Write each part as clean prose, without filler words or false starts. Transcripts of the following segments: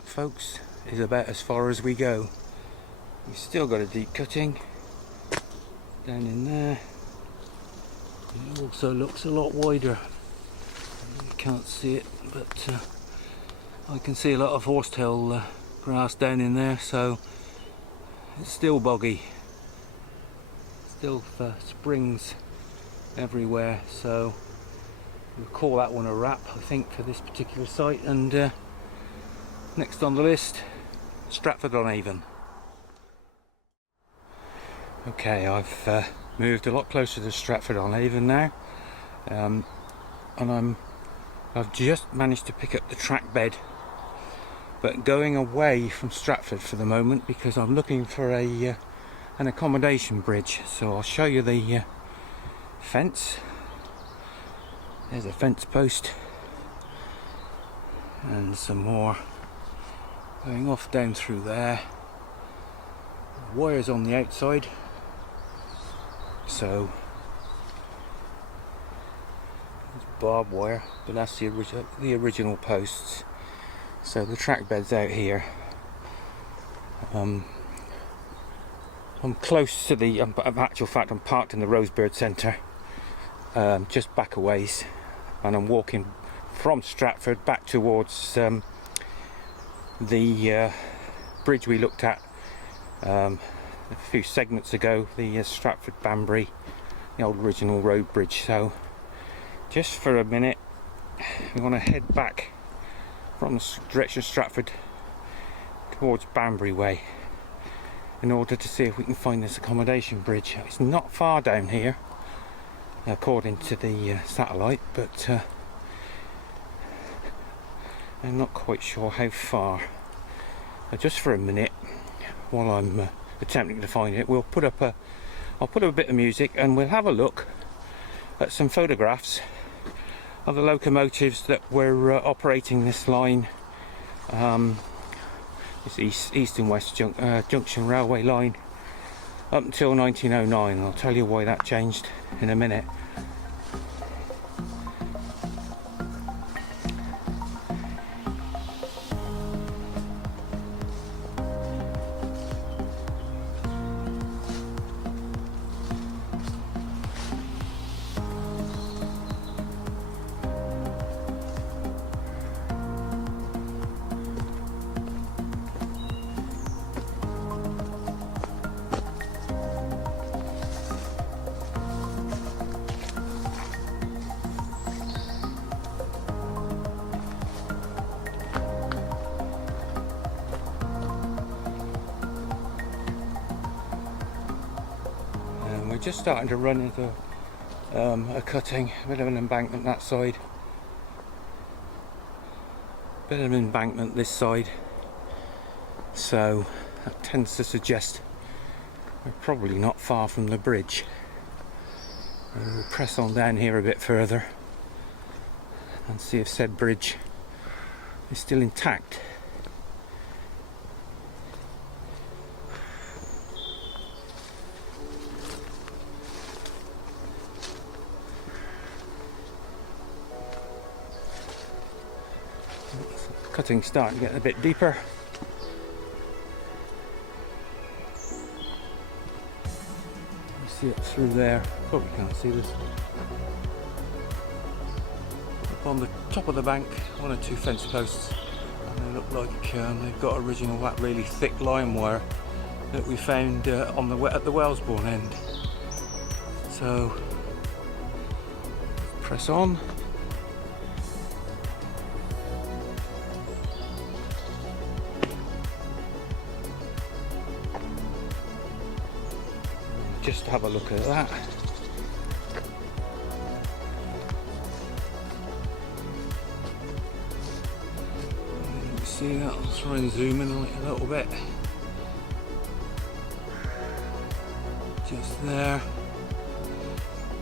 that, folks, is about as far as we go. We've still got a deep cutting down in there. It also looks a lot wider. You can't see it, but I can see a lot of horsetail grass down in there, so it's still boggy. Still springs everywhere, so we'll call that one a wrap, I think, for this particular site. And next on the list, Stratford on Avon. Okay, I've moved a lot closer to Stratford on Avon now, and I've just managed to pick up the track bed, but going away from Stratford for the moment because I'm looking for an accommodation bridge. So I'll show you the fence. There's a fence post and some more going off down through there. Wires on the outside, so it's barbed wire, but that's the original posts. So the track bed's out here. I'm close to the, in actual fact, I'm parked in the Rosebird Centre, just back a ways, and I'm walking from Stratford back towards the bridge we looked at a few segments ago, the Stratford Banbury, the old original road bridge. So just for a minute we want to head back from the direction of Stratford towards Banbury way in order to see if we can find this accommodation bridge. It's not far down here according to the satellite, but I'm not quite sure how far. Just for a minute, while I'm attempting to find it, I'll put up a bit of music and we'll have a look at some photographs of the locomotives that were operating this line. This East and West Junction Railway line up until 1909. I'll tell you why that changed in a minute. We're just starting to run into a cutting, a bit of an embankment that side, bit of an embankment this side, so that tends to suggest we're probably not far from the bridge. We'll press on down here a bit further and see if said bridge is still intact. Cutting's starting to get a bit deeper. You see it through there. Probably can't see this. Up on the top of the bank, one or two fence posts, and they look like they've got original that really thick line wire that we found at the Wellesbourne end. So press on. Just have a look at that. You can see that. I'll try and zoom in on it a little bit. Just there.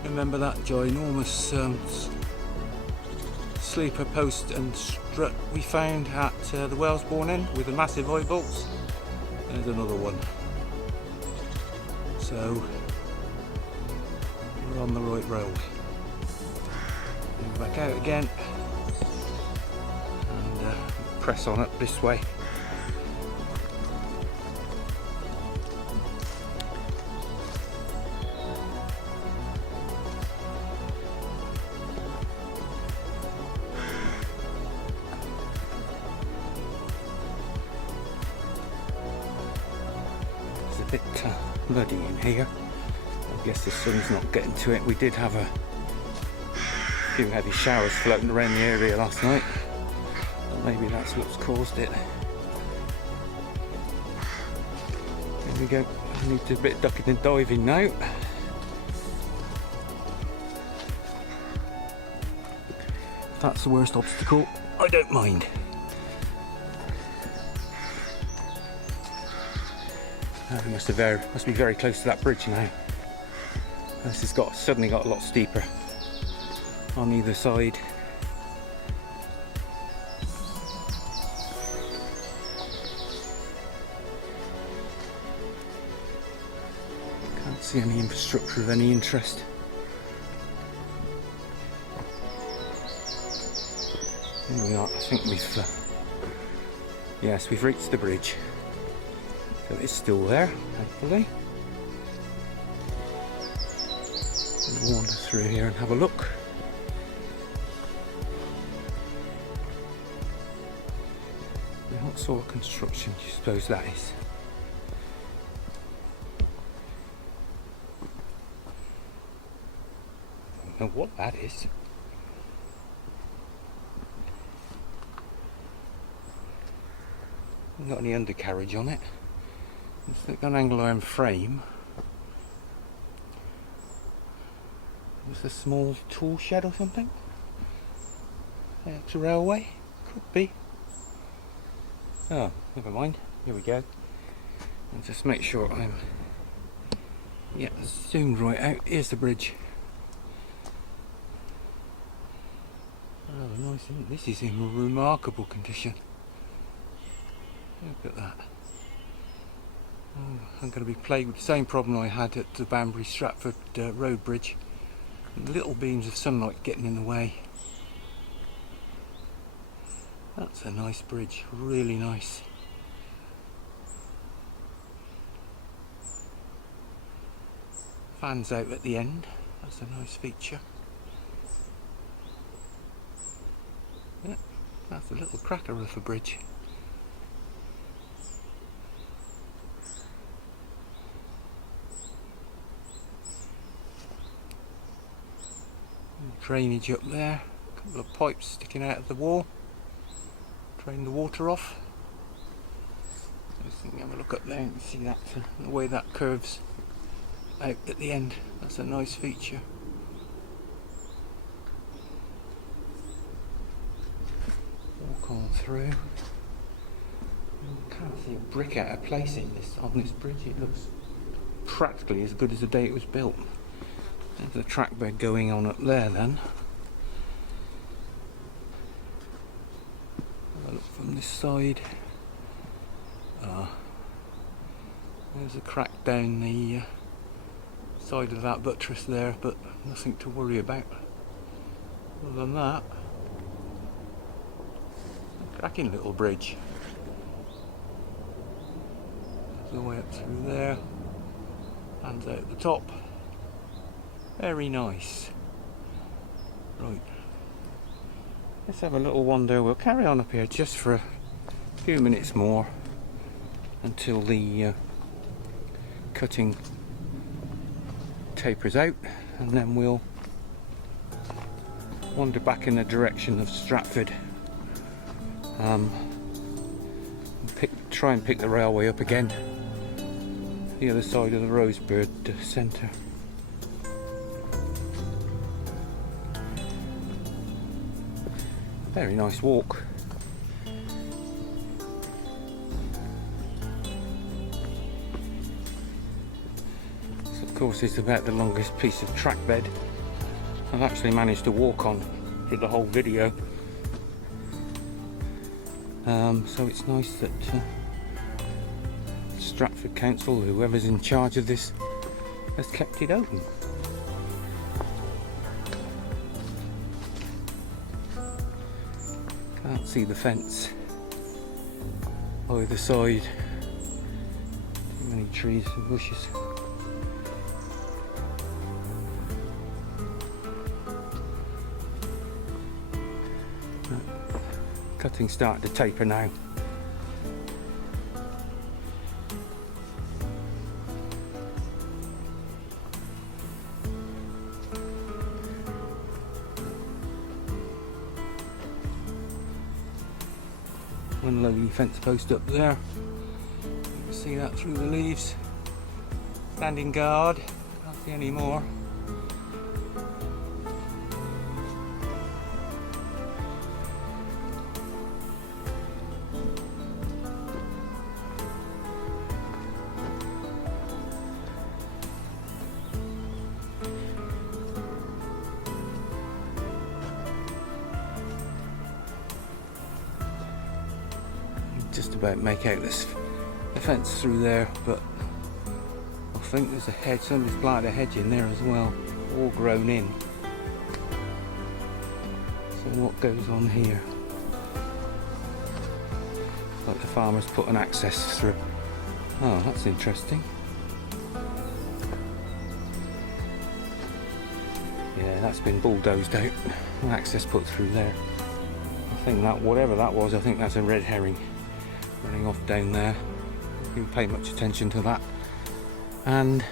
Remember that ginormous sleeper post and strut we found at the Wellesbourne end with the massive eye bolts? There's another one. So we're on the right road. Move back out again and press on up this way. a bit muddy in here. I guess the sun's not getting to it. We did have a few heavy showers floating around the area last night. Maybe that's what's caused it. There we go. I need to do a bit of ducking and diving now. If that's the worst obstacle, I don't mind. We must be very close to that bridge now. This has suddenly got a lot steeper on either side. Can't see any infrastructure of any interest. Here we are. I think we've reached the bridge. So it's still there, hopefully. We'll wander through here and have a look. What sort of construction do you suppose that is? I don't know what that is. Not got any undercarriage on it. It's got an angle iron frame. Is this a small tool shed or something? It's a railway? Could be. Oh, never mind. Here we go. I'll just make sure I'm zoomed right out. Here's the bridge. Oh, nice. This is in remarkable condition. Look at that. Oh, I'm going to be plagued with the same problem I had at the Banbury Stratford road bridge. Little beams of sunlight getting in the way. That's a nice bridge, really nice. Fans out at the end, that's a nice feature. Yeah, that's a little cracker of a bridge. Drainage up there, a couple of pipes sticking out of the wall, drain the water off. Just have a look up there and see that, the way that curves out at the end. That's a nice feature. Walk on through. Can't see a brick out of place on this bridge. It looks practically as good as the day it was built. There's a track bed going on up there then. Have a look from this side. There's a crack down the side of that buttress there, but nothing to worry about. Other than that, a cracking little bridge. Goes all the way up through there. Hands out at the top. Very nice. Right. Let's have a little wander. We'll carry on up here just for a few minutes more until the cutting tapers out, and then we'll wander back in the direction of Stratford. Try and pick the railway up again. The other side of the Rosebird Centre. Very nice walk. This, of course, is about the longest piece of track bed I've actually managed to walk on for the whole video. So it's nice that Stratford Council, whoever's in charge of this, has kept it open. Can't see the fence either side. Too many trees and bushes. Cutting's starting to taper now. One lovely fence post up there. You can see that through the leaves. Standing guard. Can't see any more. Just about make out the fence through there, but I think there's a hedge. Somebody's planted a hedge in there as well, all grown in. So what goes on here? Like the farmer's put an access through. Oh, that's interesting. Yeah, that's been bulldozed out. An access put through there. I think that, whatever that was, I think that's a red herring running off down there. Didn't pay much attention to that. And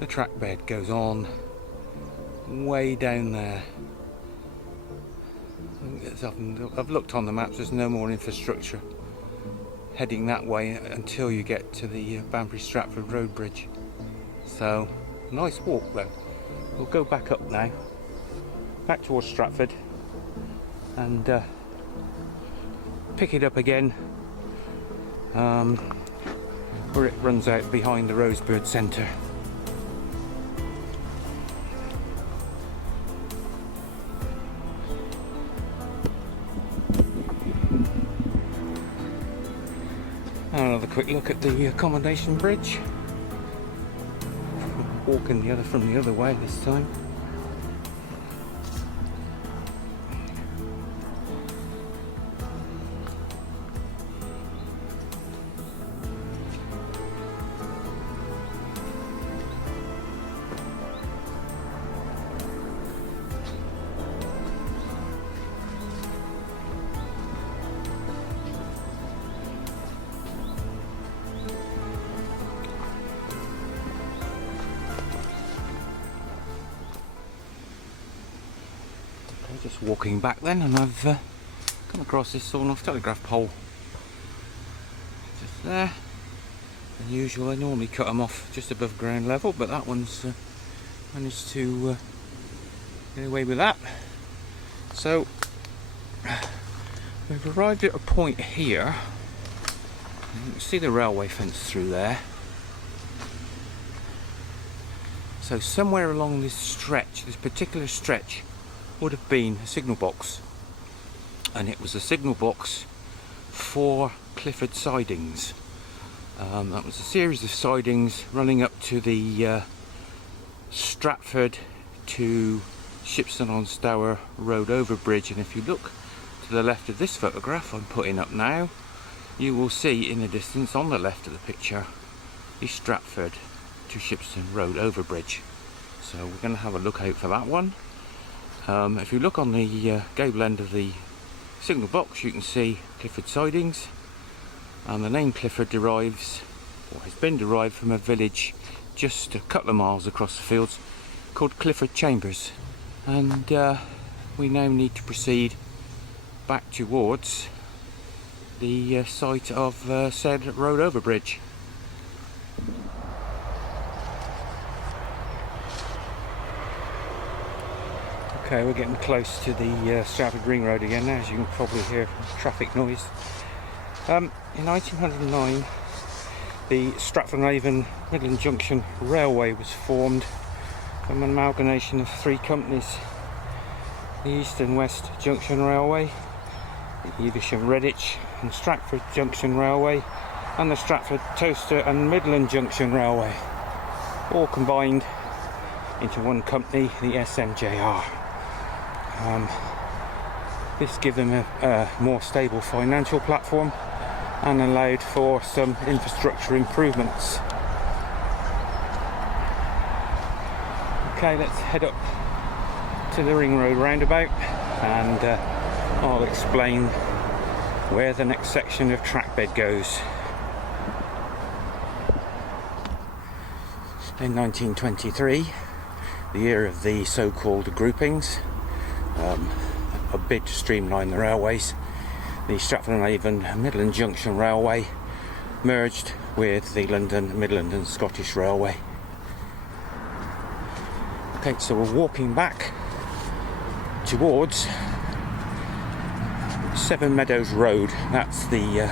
the track bed goes on way down there. I've looked on the maps, there's no more infrastructure heading that way until you get to the Stratford road bridge. So, nice walk though. We'll go back up now, back towards Stratford, and pick it up again where it runs out behind the Rosebird Centre. Another quick look at the accommodation bridge. Walking from the other way this time. Just walking back then, and I've come across this sawn off telegraph pole just there. As usual, I normally cut them off just above ground level, but that one's managed to get away with that. So we've arrived at a point here. You can see the railway fence through there. So somewhere along this stretch, this particular stretch, would have been a signal box, and it was a signal box for Clifford sidings. That was a series of sidings running up to the Stratford to Shipston-on-Stour road overbridge, and if you look to the left of this photograph I'm putting up now, you will see in the distance on the left of the picture the Stratford to Shipston road overbridge. So we're going to have a look out for that one. If you look on the gable end of the signal box, you can see Clifford sidings, and the name Clifford derives, or has been derived, from a village just a couple of miles across the fields called Clifford Chambers. And we now need to proceed back towards the site of said road overbridge. Okay, we're getting close to the Stratford Ring Road again now, as you can probably hear from traffic noise. In 1909, the Stratford and Avon Midland Junction Railway was formed from an amalgamation of three companies: the East and West Junction Railway, the Evesham Redditch and Stratford Junction Railway, and the Stratford Towcester and Midland Junction Railway, all combined into one company, the S.M.J.R. This gave them a more stable financial platform and allowed for some infrastructure improvements. Okay, let's head up to the Ring Road roundabout, and I'll explain where the next section of track bed goes. In 1923, the year of the so-called groupings, a bid to streamline the railways, the Stratford-on-Avon Midland Junction Railway merged with the London, Midland and Scottish Railway. Okay, so we're walking back towards 7 Meadows Road. That's the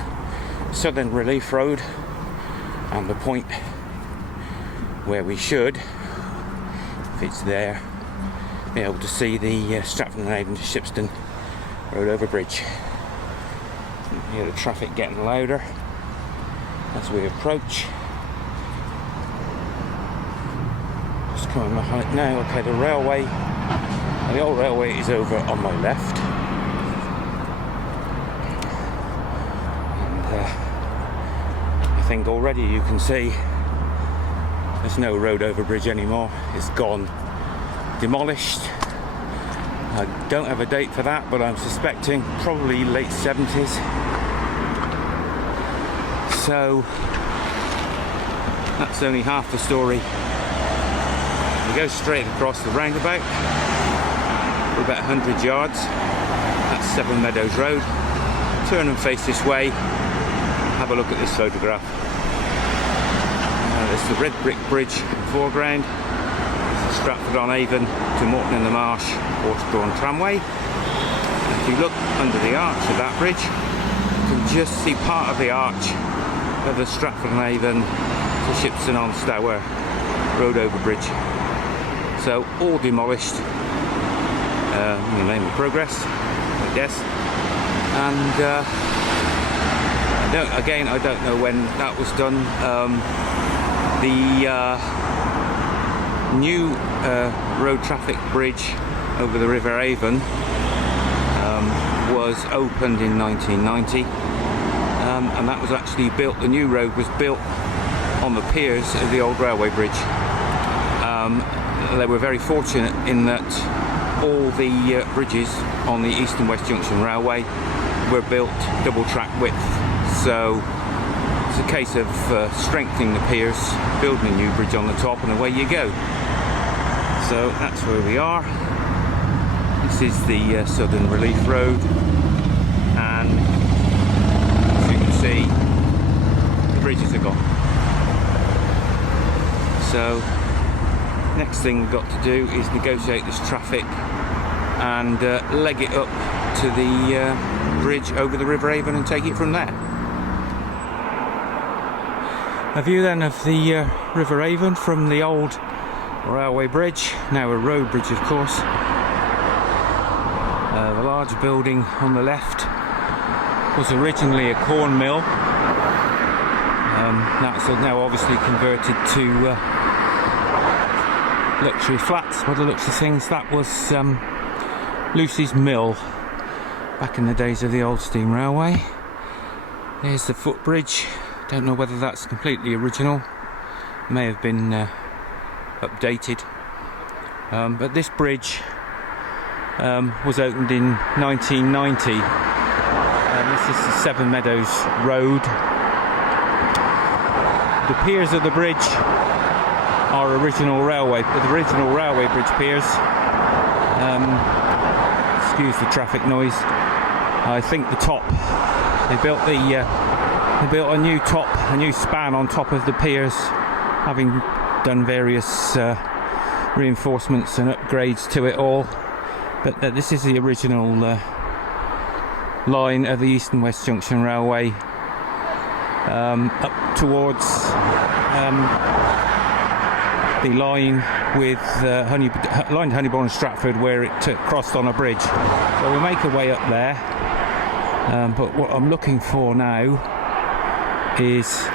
Southern Relief Road, and the point where we should, if it's there, be able to see the Stratford-on-Avon to Shipston Road overbridge. You can hear the traffic getting louder as we approach. Just coming back on it now. Okay, the railway, the old railway is over on my left. And I think already you can see there's no road overbridge anymore. It's gone, demolished. I don't have a date for that, but I'm suspecting probably late 70s. So that's only half the story. We go straight across the roundabout for about 100 yards. That's 7 Meadows Road. Turn and face this way. Have a look at this photograph. There's the red brick bridge in the foreground. There's the Stratford-on-Avon to Morton-in-the-Marsh horse-drawn tramway. And if you look under the arch of that bridge, you can just see part of the arch of the Stratford-on-Avon to Shipston-on-Stour road overbridge. So all demolished in the name of progress, I guess. And I don't know when that was done. The new road traffic bridge over the River Avon was opened in 1990, and that was actually built, the new road was built on the piers of the old railway bridge. They were very fortunate in that all the bridges on the East and West Junction Railway were built double track width, so it's a case of strengthening the piers, building a new bridge on the top, and away you go. So that's where we are. This is the Southern Relief Road, and as you can see, the bridges are gone. So next thing we've got to do is negotiate this traffic and leg it up to the bridge over the River Avon and take it from there. A view then of the River Avon from the old railway bridge, now a road bridge of course. The large building on the left was originally a corn mill. That's now obviously converted to luxury flats by the looks of things. That was Lucy's Mill back in the days of the old steam railway. There's the footbridge. Don't know whether that's completely original. May have been updated. But this bridge was opened in 1990. This is the 7 Meadows Road. The piers of the bridge are original railway bridge piers. Excuse the traffic noise. I think the top, they built a new top, a new span on top of the piers, having done various reinforcements and upgrades to it all. But this is the original line of the East and West Junction Railway, up towards the line with line to Honeybourne and Stratford, where it crossed on a bridge. So we'll make our way up there. But what I'm looking for now is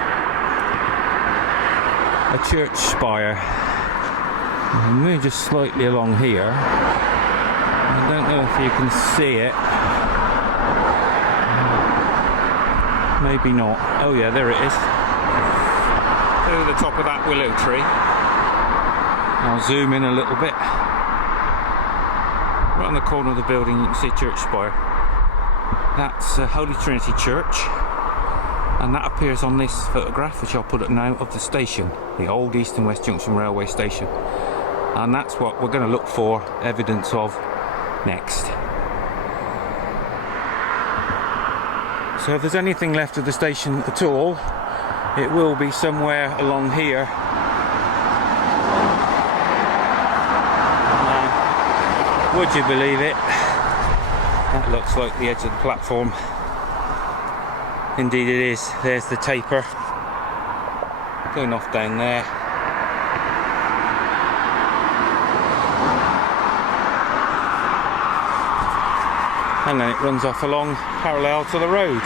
a church spire. I'll move just slightly along here. I don't know if you can see it. Maybe not. Oh yeah, there it is. Over the top of that willow tree. I'll zoom in a little bit. Right on the corner of the building you can see church spire. That's Holy Trinity Church, and that appears on this photograph, which I'll put up now, of the station, the old East and West Junction Railway station. And that's what we're going to look for evidence of next. So if there's anything left of the station at all, it will be somewhere along here. Would you believe it? That looks like the edge of the platform. Indeed it is. There's the taper going off down there. And then it runs off along parallel to the road.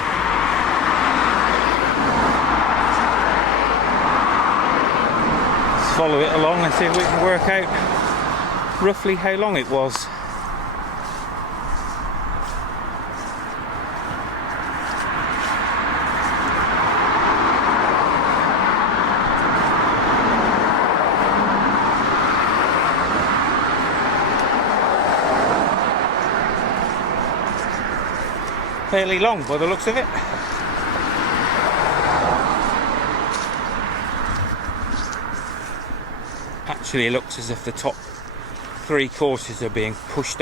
Let's follow it along and see if we can work out roughly how long it was. Fairly long by the looks of it. Actually, it looks as if the top 3 courses are being pushed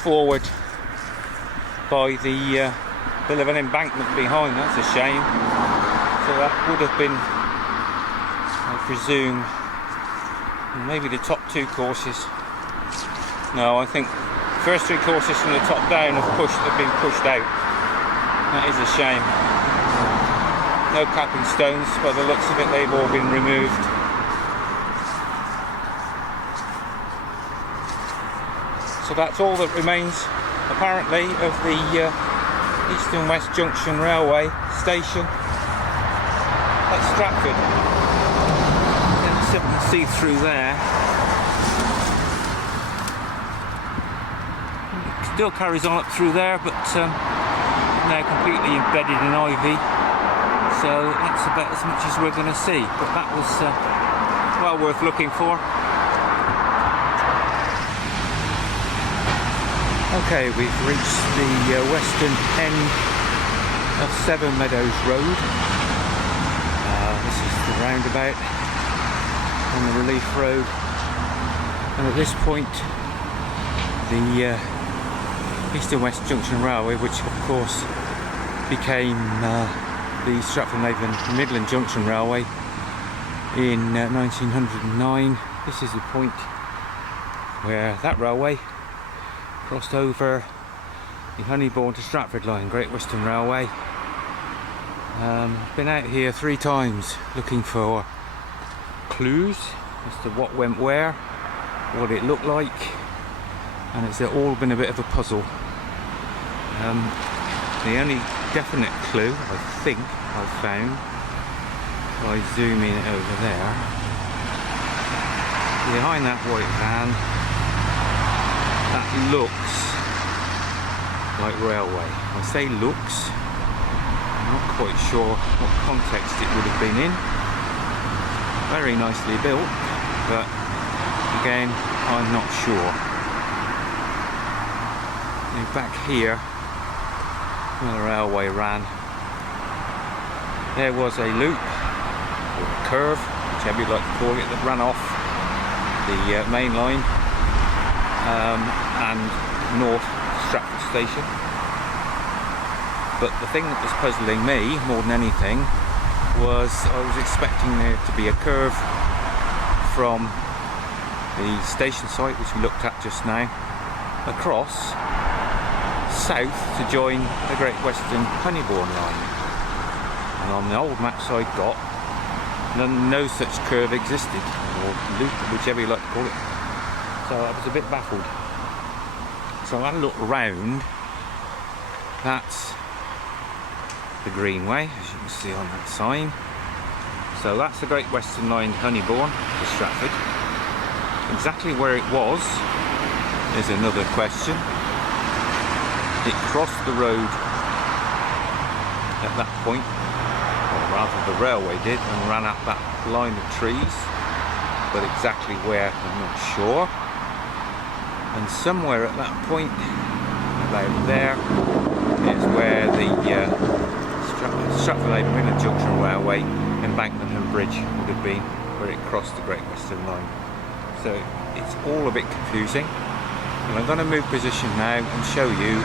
forward by the bit of an embankment behind. That's a shame. So that would have been, I presume, maybe the top 2 courses. No, I think first 3 courses from the top down have been pushed out. That is a shame. No capping stones, by the looks of it, they've all been removed. So that's all that remains, apparently, of the East and West Junction Railway station at Stratford. You can see through there. Still carries on up through there, but now completely embedded in ivy, so that's about as much as we're going to see, but that was well worth looking for. Okay, we've reached the western end of Seven Meadows Road. This is the roundabout on the Relief Road, and at this point the East and West Junction Railway, which of course became the Stratford and Avon Midland Junction Railway in 1909. This is the point where that railway crossed over the Honeybourne to Stratford line, Great Western Railway. Been out here 3 times looking for clues as to what went where, what it looked like, and it's all been a bit of a puzzle. The only definite clue I think I've found, if I zoom in over there, behind that white van, that looks like railway. I say looks, I'm not quite sure what context it would have been in. Very nicely built, but again, I'm not sure. Back here where the railway ran, there was a loop or curve, whichever you'd like to call it, that ran off the main line and north Stratford station. But the thing that was puzzling me more than anything was I was expecting there to be a curve from the station site, which we looked at just now, across south to join the Great Western Honeybourne line, and on the old maps I got, no such curve existed, or loop, whichever you like to call it. So I was a bit baffled. So I had a look round. That's the Greenway, as you can see on that sign. So that's the Great Western line Honeybourne to Stratford. Exactly where it was is another question. It crossed the road at that point, or rather the railway did, and ran up that line of trees, but exactly where I'm not sure. And somewhere at that point, about there, is where the Stratford Avon Midland Junction Railway embankment and bridge would have been, where it crossed the Great Western line. So it's all a bit confusing, and I'm going to move position now and show you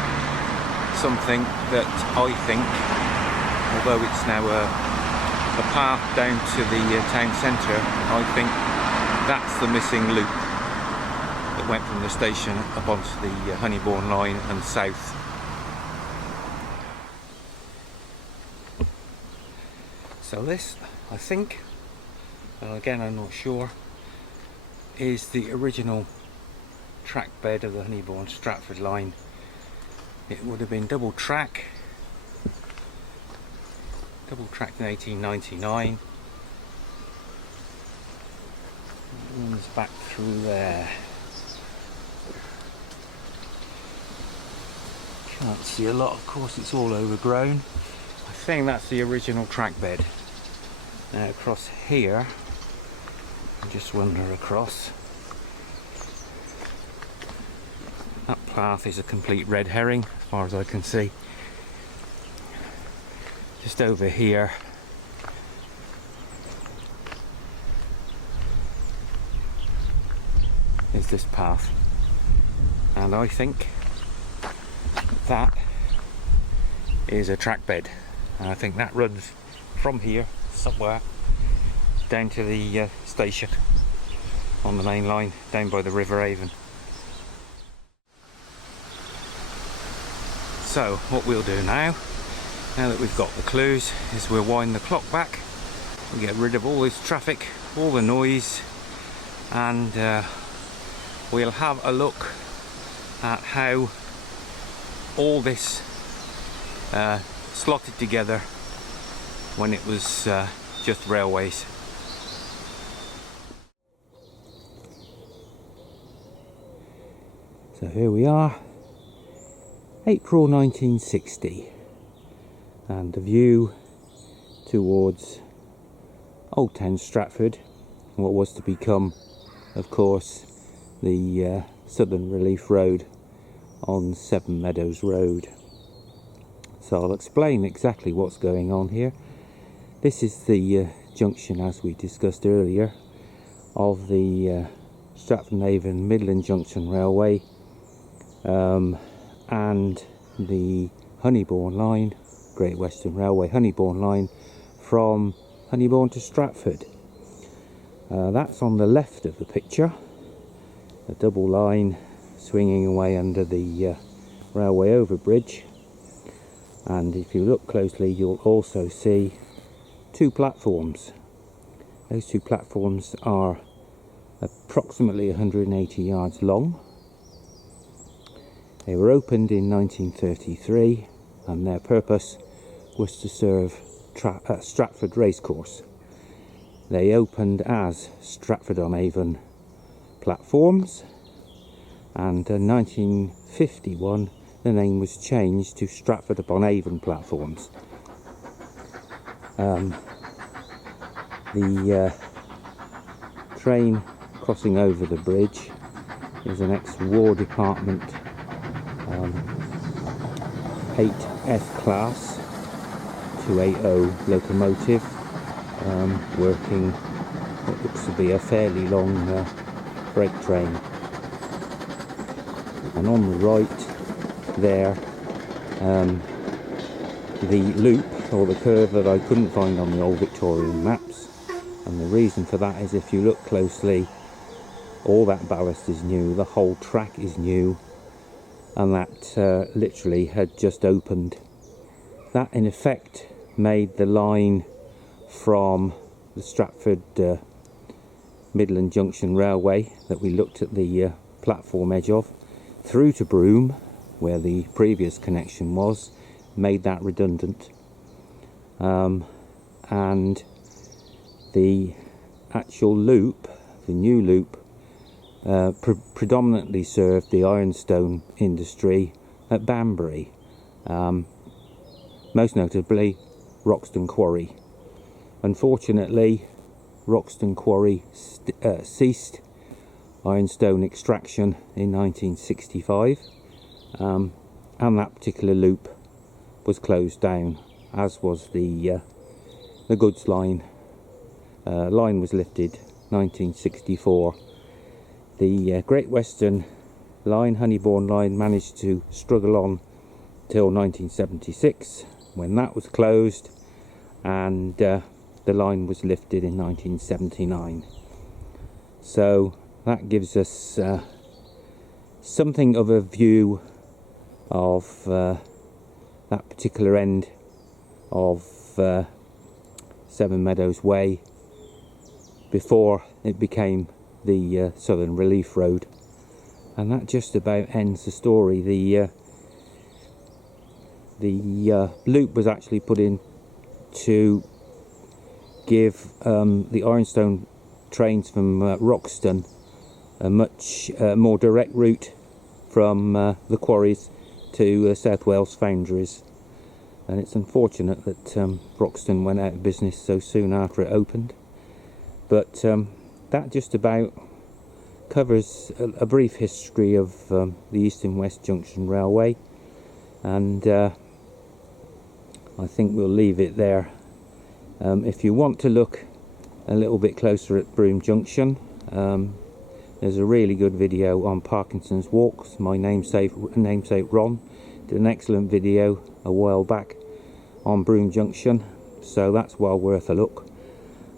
something that I think, although it's now a path down to the town centre, I think that's the missing loop that went from the station up onto the Honeybourne line and south. So this, I think, well, again I'm not sure, is the original track bed of the Honeybourne Stratford line. It would have been double tracked in 1899. It runs back through there. Can't see a lot, of course it's all overgrown. I think that's the original track bed. Now across here, I'll just wander across. That path is a complete red herring as far as I can see. Just over here is this path, and I think that is a track bed, and I think that runs from here somewhere down to the station on the main line down by the River Avon. So what we'll do now that we've got the clues, is we'll wind the clock back and get rid of all this traffic, all the noise, and we'll have a look at how all this slotted together when it was just railways. So here we are, April 1960, and the view towards Old Town Stratford, what was to become, of course, the Southern Relief Road on Seven Meadows Road. So I'll explain exactly what's going on here. This is the junction, as we discussed earlier, of the Stratford-on-Avon Midland Junction Railway and the Honeybourne line, Great Western Railway Honeybourne line, from Honeybourne to Stratford. That's on the left of the picture, a double line swinging away under the railway overbridge, and if you look closely you'll also see two platforms. Those two platforms are approximately 180 yards long. They were opened in 1933 and their purpose was to serve Stratford Racecourse. They opened as Stratford-on-Avon platforms, and in 1951 the name was changed to Stratford-upon-Avon platforms. The train crossing over the bridge is an ex-War Department 8F class 280 locomotive, working what looks to be a fairly long freight train. And on the right there, the loop or the curve that I couldn't find on the old Victorian maps, and the reason for that is if you look closely, all that ballast is new, the whole track is new, and that literally had just opened. That in effect made the line from the Stratford Midland Junction Railway that we looked at the platform edge of through to Broome, where the previous connection was, made that redundant, and the actual loop, the new loop, predominantly served the ironstone industry at Banbury, most notably Roxton Quarry. Unfortunately, Roxton Quarry ceased ironstone extraction in 1965, and that particular loop was closed down, as was the goods line. Line was lifted 1964. The Great Western line, Honeybourne line, managed to struggle on till 1976, when that was closed, and the line was lifted in 1979. So that gives us something of a view of that particular end of Seven Meadows Way before it became the Southern Relief Road. And that just about ends the story. The loop was actually put in to give the Ironstone trains from Roxton a much more direct route from the quarries to South Wales foundries. And it's unfortunate that Roxton went out of business so soon after it opened. But that just about covers a brief history of the East and West Junction Railway, and I think we'll leave it there. If you want to look a little bit closer at Broome Junction, there's a really good video on Parkinson's Walks. My namesake Ron did an excellent video a while back on Broome Junction, so that's well worth a look.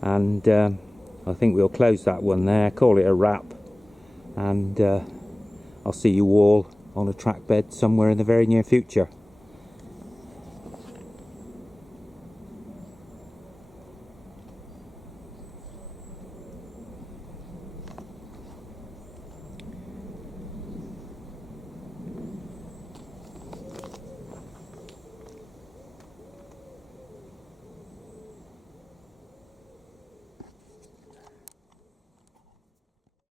And I think we'll close that one there, call it a wrap, and I'll see you all on a track bed somewhere in the very near future.